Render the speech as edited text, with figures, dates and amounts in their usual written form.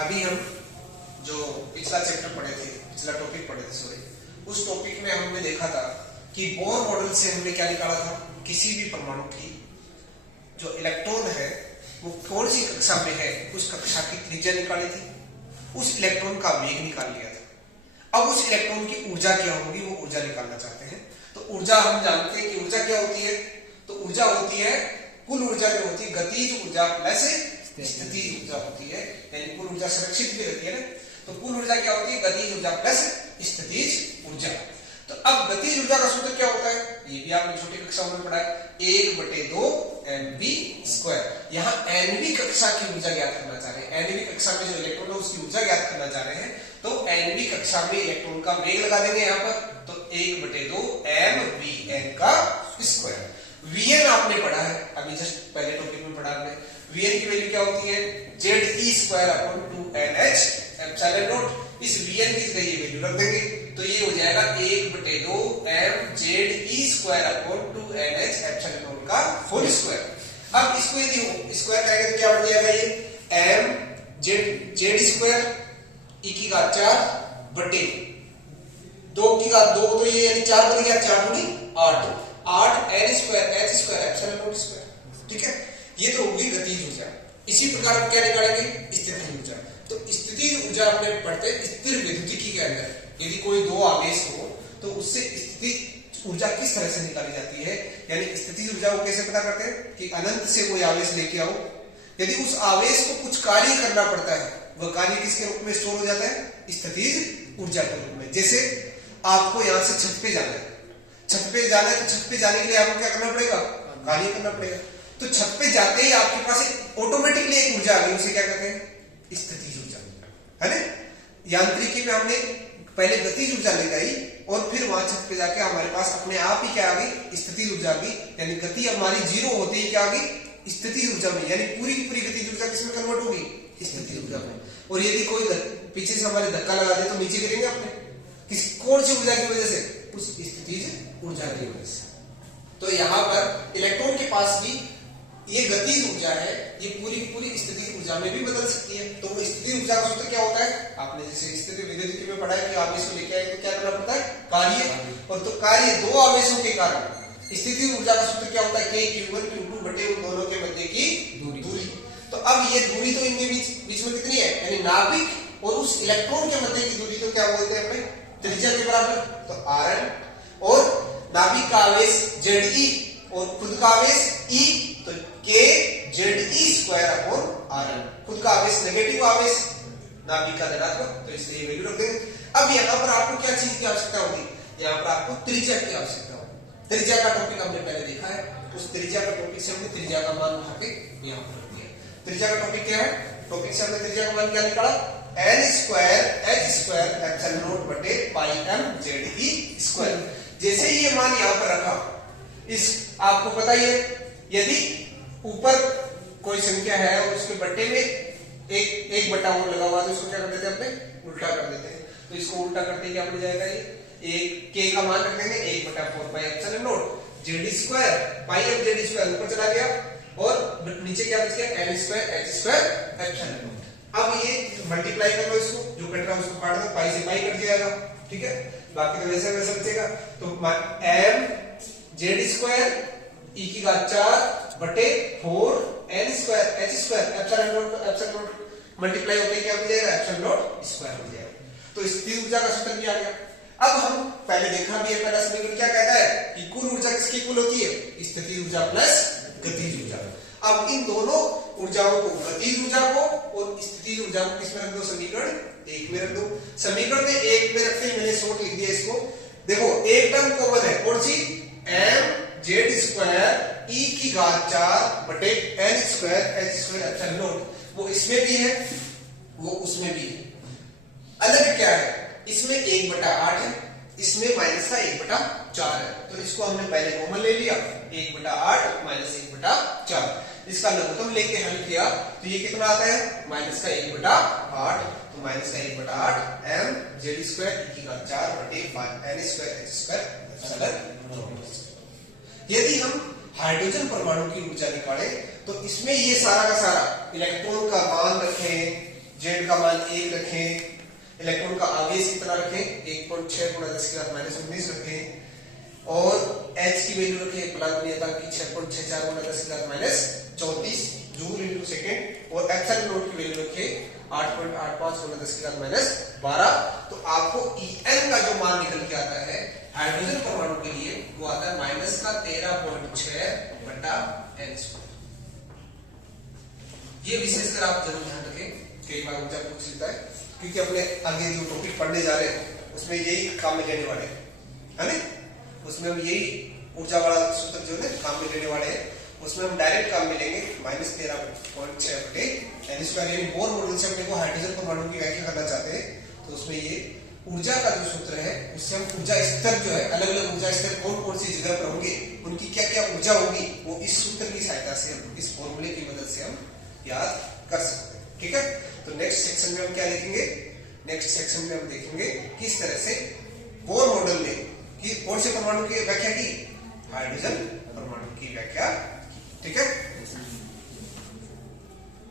अभी हम जो पिछला चैप्टर पढ़े थे, पिछला टॉपिक पढ़े थे सॉरी, उस टॉपिक में हमने देखा था कि बोर मॉडल से हमने क्या निकाला था, किसी भी परमाणु की जो इलेक्ट्रॉन है वो कौन सी कक्षा में है उस कक्षा की त्रिज्या निकाली थी, उस इलेक्ट्रॉन का वेग निकाल लिया था। अब उस इलेक्ट्रॉन की ऊर्जा क्या होगी वो ऊर्जा निकालना चाहते हैं। तो ऊर्जा हम जानते हैं कि ऊर्जा क्या होती है, तो ऊर्जा होती है कुल ऊर्जा जो होती है गतिज ऊर्जा प्लस स्थितिज ऊर्जा होती है, यानी कुल ऊर्जा सुरक्षित भी रहती है ना। तो कुल ऊर्जा क्या होती है, गतिज ऊर्जा प्लस स्थितिज ऊर्जा। तो अब गतिज ऊर्जा का सूत्र क्या होता है, ये भी आपने छोटी कक्षाओं में पढ़ा है, 1/2 mv²। यहाँ nवी कक्षा की ऊर्जा ज्ञात करना चाह रहे हैं, nवी कक्षा में जो इलेक्ट्रॉन है उसकी ऊर्जा ज्ञात करना चाह रहे हैं। तो nवी कक्षा में इलेक्ट्रॉन का वेग लगा देंगे यहाँ पर, तो 1/2 mvn का स्क्वायर। vn आपने पढ़ा है अभी जस्ट पहले टॉपिक में पढ़ा हमने, vn की वैल्यू क्या होती है, Ze²/2nh ε0। इस vn की जगह ये वैल्यू रख देंगे तो ये हो जाएगा 1/2 mZe²/2nh ε0 का होल स्क्वायर। अब इसको यदि स्क्वायर करेंगे तो क्या बन जाएगा, ये mZ² e की घात 4 बटे 2 की घात 2, तो ये यानी 4 बन गया, 4 दूनी 8 n²h²ε0²। ठीक है, ये तो होगी गतिज ऊर्जा। इसी प्रकार हम क्या निकालेंगे, स्थितिज ऊर्जा। तो स्थितिज ऊर्जा अपने पढ़ते स्थिर विद्युतिकी के अंदर यदि कोई दो आवेश हो तो उससे स्थितिज ऊर्जा किस तरह से निकाली जाती है, यानी स्थितिज ऊर्जा को कैसे पता करते हैं कि अनंत से कोई आवेश लेके आओ, यदि उस आवेश को कुछ कार्य करना पड़ता है वह कार्य किसके रूप में स्टोर हो जाता है, स्थितिज ऊर्जा के रूप में। जैसे आपको यहां से छत पे जाना है, छत पे जाना है तो छत पे जाने के लिए आपको क्या करना पड़ेगा, कार्य करना पड़ेगा। तो छत पे जाते ही आपके पास ऑटोमेटिकली एक ऊर्जा आ गई, उसे क्या कहते हैं, स्थितिज ऊर्जा, है ना। यांत्रिकी में हमने पहले गतिज ऊर्जा लगाई और फिर वहां छत पे जाके हमारे पास अपने आप ही क्या आ गई, स्थितिज ऊर्जा आ गई, यानी गति हमारी 0 होते ही क्या आ गई, स्थितिज ऊर्जा में, यानी पूरी की पूरी गतिज ऊर्जा किसमें कन्वर्ट होगी, स्थितिज ऊर्जा में। और यदि कोई पीछे से हमारे धक्का लगा दे तो नीचे गिरेंगे अपने, किस कौन सी ऊर्जा की वजह से, उस स्थितिज ऊर्जा की वजह से। तो यहाँ पर इलेक्ट्रॉन के पास भी ये गतिज ऊर्जा है, ये पूरी पूरी स्थितिज ऊर्जा में भी बदल सकती है। तो स्थितिज ऊर्जा का सूत्र क्या होता है, आपने जैसे स्थिति विद्युतिकी में पढ़ा है कि आवेश को लेके आए तो क्या करना पड़ता है, कार्य। और तो कार्य दो आवेशों के कारण स्थितिज ऊर्जा का सूत्र क्या होता है, K(Q1 Q2) बटे उन दोनों के मध्य की दूरी। तो अब ये दूरी तो इनके बीच में कितनी है, यानी नाभिक और उस इलेक्ट्रॉन के मध्य की दूरी तो क्या बोलते हैं अपने, त्रिज्या के बराबर, तो Rn। और नाभिक का आवेश Ze और खुद का आवेश E, तो kZe²/Rn। खुद का आवेश नेगेटिव आवेश, नाभिक का धनात्मक, तो इसलिए वैल्यू रख देंगे। अब यहाँ पर आपको क्या चीज की आवश्यकता होगी, यहाँ पर आपको त्रिज्या की आवश्यकता होगी। त्रिज्या का टॉपिक हमने पहले देखा है, उस त्रिज्या का टॉपिक से हमने त्रिज्या का मान उठा के यहाँ पर रख दिया। त्रिज्या का टॉपिक क्या है, टॉपिक से हमने त्रिज्या का मान क्या निकाला, n²h²ε0 बटे πmZe²। जैसे ही ये मान यहाँ पर रखा, इस आपको पता ही है यदि ऊपर कोई संख्या है और उसके बट्टे में एक बटा और लगा हुआ तो इसको क्या कर देते हैं, अपने उल्टा कर देते हैं। तो इसको उल्टा करते क्या बन जाएगा, ये एक k का मान रख देंगे 1/4πε0 Ze² πmZe² ऊपर चला गया और नीचे क्या बच गया, n²h²ε0। अब ये मल्टीप्लाई कर लो, इसको जो कट रहा है उसको काट दो, पाई से पाई कट जाएगा, ठीक है, बाकी तो वैसे वैसे बचेगा। तो mZ² e की घात 4 बटे 4 n²h²ε0 मल्टीप्लाई होते क्या हो जाएगा, ε0² हो जाएगा। तो स्थितिज ऊर्जा का सूत्र भी आ गया। अब हम पहले देखा भी है, पहला समीकरण क्या कहता है कि कुल ऊर्जा किसकी कुल होती है, स्थितिज ऊर्जा प्लस गतिज ऊर्जा। अब इन दोनों ऊर्जाओं को, गतिज ऊर्जा को और स्थितिज ऊर्जा को किसमें रख दो, समीकरण 1 में रख दो। समीकरण में 1 में रखते ही मैंने शॉर्ट लिख दिया इसको, देखो एक टर्म कॉमन है, कौन सी, mZ² e की घात 4 बटे n²h²ε0। वो इसमें भी है वो उसमें भी है। अलग क्या है, इसमें 1/8 है, इसमें माइनस का 1/4 है। तो इसको हमने पहले कॉमन ले लिया, 1/8 माइनस 1/4। इसका लघुत्तम लेके हल किया तो ये कितना आता है, माइनस का 1/8। तो माइनस का 1/8 mZ² e की घात 4 बटे n²h²ε0। यदि हम हाइड्रोजन परमाणु की ऊर्जा निकालें तो इसमें ये सारा का सारा इलेक्ट्रॉन का मान रखें, जेड का मान 1 रखें, इलेक्ट्रॉन का आवेश कितना रखें 1.6 × 10⁻19 रखें, और एच की वैल्यू रखें प्लांक नियतांक की 6.64 × 10⁻34 जूल इंटू सेकेंड, और एप्सिलॉन नॉट की वैल्यू रखें 8.85 × 10⁻12। तो आपको En का जो मान निकल के आता है हाइड्रोजन परमाणु के लिए वो आता है -13.6/n²। ये विशेषकर आप जरूर ध्यान रखें, कई बार ऊर्जा पूछ लेता है, क्योंकि अपने आगे जो टॉपिक पढ़ने जा रहे हैं उसमें यही काम में लेने वाले है ना, उसमें हम यही ऊर्जा वाला सूत्र जो है काम में लेने वाले हैं, उसमें हम डायरेक्ट काम में लेंगे -13.6/n², यानी बोर मॉडल से अपने को हाइड्रोजन परमाणु की व्याख्या करना चाहते हैं, तो उसमें ये ऊर्जा का जो सूत्र है उससे हम ऊर्जा स्तर जो है, अलग अलग ऊर्जा स्तर कौन कौन सी जगह पर होंगे, उनकी क्या क्या ऊर्जा होगी, वो इस सूत्र की सहायता से हम, इस फॉर्मूले की मदद से हम याद कर सकते हैं। ठीक है, तो नेक्स्ट सेक्शन में हम क्या लिखेंगे, नेक्स्ट सेक्शन में हम देखेंगे किस तरह से बोर मॉडल ने कि कौन से परमाणु की व्याख्या की, हाइड्रोजन परमाणु की व्याख्या